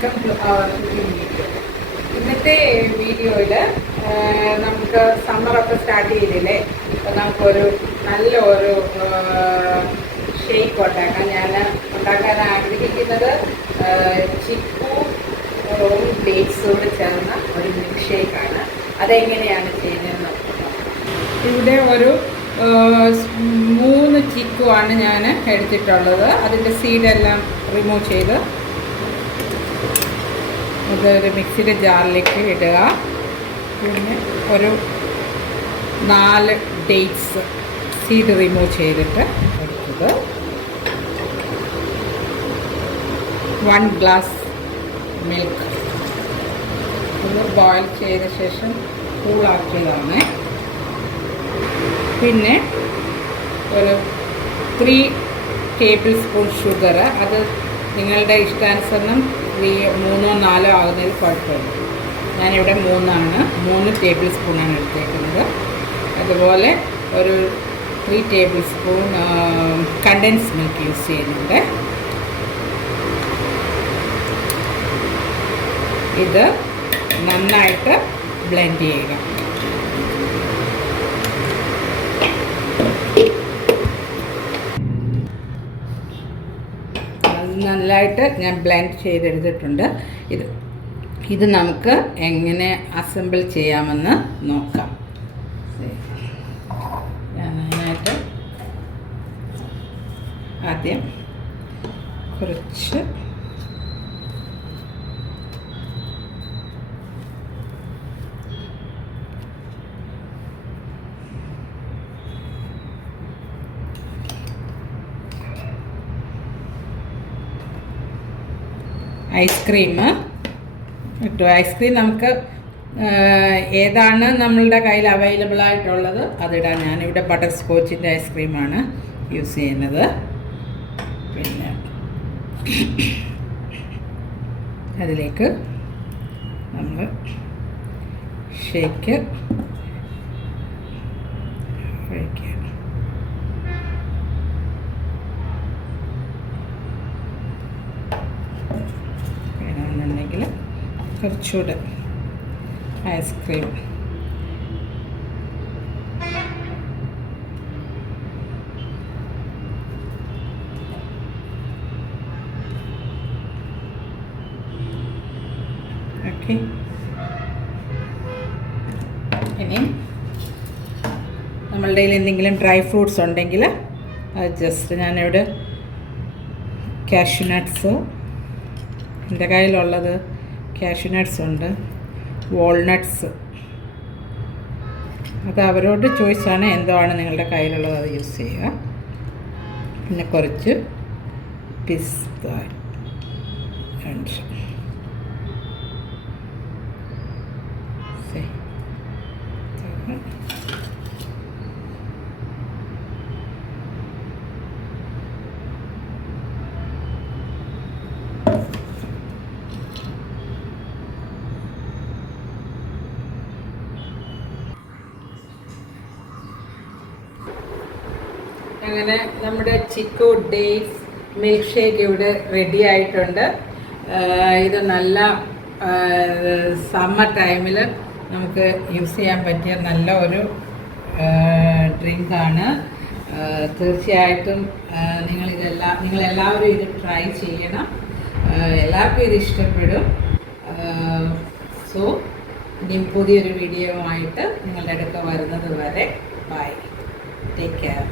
Welcome to our cooking video. ഇന്നത്തെ വീഡിയോയിൽ നമുക്ക് സമ്മറൊക്കെ സ്റ്റാർട്ട് ചെയ്തില്ലേ, അപ്പോൾ നമുക്കൊരു നല്ലൊരു ഷേക്ക് ഉണ്ടാക്കാം. ഞാൻ ഉണ്ടാക്കാൻ ആഗ്രഹിക്കുന്നത് ചിക്കുവും ഡേറ്റ്സും ചേർന്ന ഒരു മിൽക്ക് ഷേക്കാണ്. അതെങ്ങനെയാണ് ചെയ്യുന്നതെന്ന് നോക്കാം. ഇവിടെ ഒരു 3 ചിക്കുവാണ് ഞാൻ എടുത്തിട്ടുള്ളത്. അതിൻ്റെ സീഡെല്ലാം റിമൂവ് ചെയ്ത് ഇതൊരു മിക്സിയുടെ ജാറിലേക്ക് ഇടുക. പിന്നെ ഒരു 4 ഡേറ്റ്സ് സീഡ് റിമൂവ് ചെയ്തിട്ട് എടുത്തത്. 1 ഗ്ലാസ് മിൽക്ക് ഇത് ബോയിൽ ചെയ്ത ശേഷം കൂളാക്കിയതാണ്. പിന്നെ ഒരു 3 ടേബിൾ സ്പൂൺ ഷുഗർ. അത് നിങ്ങളുടെ ഇഷ്ടാനുസരണം 3 or 4 ആകുന്നതിൽ കുഴപ്പമില്ല. ഞാനിവിടെ 3 ടേബിൾ സ്പൂണാണ് എടുത്തേക്കുന്നത്. അതുപോലെ ഒരു 3 tablespoon condensed milk use ചെയ്യുന്നുണ്ട്. ഇത് നന്നായിട്ട് ബ്ലെൻഡ് ചെയ്യുക. നല്ലതായിട്ട് ഞാൻ ബ്ലെൻഡ് ചെയ്തെടുത്തിട്ടുണ്ട്. ഇത് നമുക്ക് എങ്ങനെ അസംബിൾ ചെയ്യാമെന്ന് നോക്കാം. ഞാൻ അതിനായിട്ട് ആദ്യം കുറച്ച് ഐസ്ക്രീം ഇട്ടു. ഐസ്ക്രീം നമുക്ക് ഏതാണ് നമ്മളുടെ കയ്യിൽ അവൈലബിൾ ആയിട്ടുള്ളത് അതിടാൻ. ഞാനിവിടെ ബട്ടർ സ്കോച്ചിൻ്റെ ഐസ്ക്രീമാണ് യൂസ് ചെയ്യുന്നത്. പിന്നെ അതിലേക്ക് നമ്മൾ ഷേക്ക് ഒഴിക്കുക. വേണമെന്നുണ്ടെങ്കിൽ കുറച്ചുകൂടെ ഐസ്ക്രീം. ഓക്കെ, ഇനി നമ്മളുടെ കയ്യിൽ എന്തെങ്കിലും ഡ്രൈ ഫ്രൂട്ട്സ് ഉണ്ടെങ്കിൽ അത് ജസ്റ്റ് ഞാനിവിടെ കാഷ്യൂ നട്ട്സ്, എൻ്റെ കയ്യിലുള്ളത് കാഷ്യൂ നട്ട്സ് ഉണ്ട്, വാൾനട്ട്സ്. അത് അവരോട് ചോയ്സാണ്, എന്താണ് നിങ്ങളുടെ കയ്യിലുള്ളത് അത് യൂസ് ചെയ്യുക. പിന്നെ കുറച്ച് പിസ്ത. അങ്ങനെ നമ്മുടെ ചിക്കു ഡേറ്റ്സ് മിൽക്ക് ഷേക്ക് ഇവിടെ റെഡി ആയിട്ടുണ്ട്. ഇത് നല്ല സമ്മർ ടൈമിൽ നമുക്ക് യൂസ് ചെയ്യാൻ പറ്റിയ നല്ല ഒരു ഡ്രിങ്കാണ്. തീർച്ചയായിട്ടും നിങ്ങളെല്ലാവരും ഇത് ട്രൈ ചെയ്യണം. എല്ലാവർക്കും ഇത് ഇഷ്ടപ്പെടും. സോ ഇനി പുതിയൊരു വീഡിയോ ആയിട്ട് നിങ്ങളുടെ അടുത്ത് വരുന്നത് വരെ ബൈ. Take care.